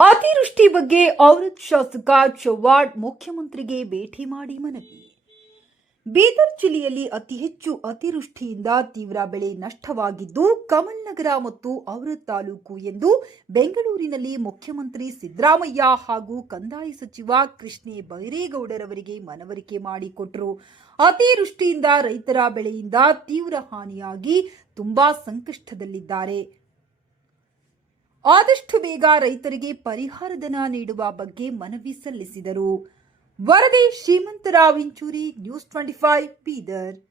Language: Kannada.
ಅತಿವೃಷ್ಟಿ ಬಗ್ಗೆ ಔರದ್ ಶಾಸಕ ಚವ್ಹಾಣ್ ಮುಖ್ಯಮಂತ್ರಿಗೆ ಭೇಟಿ ಮಾಡಿ ಮನವಿ. ಬೀದರ್ ಜಿಲ್ಲೆಯಲ್ಲಿ ಅತಿ ಹೆಚ್ಚು ಅತಿವೃಷ್ಟಿಯಿಂದ ತೀವ್ರ ಬೆಳೆ ನಷ್ಟವಾಗಿದ್ದು, ಕಮಲ್ ನಗರ ಮತ್ತು ಔರದ್ ತಾಲೂಕು ಎಂದು ಬೆಂಗಳೂರಿನಲ್ಲಿ ಮುಖ್ಯಮಂತ್ರಿ ಸಿದ್ದರಾಮಯ್ಯ ಹಾಗೂ ಕಂದಾಯ ಸಚಿವ ಕೃಷ್ಣೆ ಬೈರೇಗೌಡರವರಿಗೆ ಮನವರಿಕೆ ಮಾಡಿಕೊಟ್ಟರು ಅತಿವೃಷ್ಟಿಯಿಂದ ರೈತರ ಬೆಳೆಯಿಂದ ತೀವ್ರ ಹಾನಿಯಾಗಿ ತುಂಬಾ ಸಂಕಷ್ಟದಲ್ಲಿದ್ದಾರೆ. ಆದಷ್ಟು ಬೇಗ ರೈತರಿಗೆ ಪರಿಹಾರಧನ ನೀಡುವ ಬಗ್ಗೆ ಮನವಿ ಸಲ್ಲಿಸಿದರು. ವರದಿ Shrimantrao Inchuri, news twenty five, Bidar.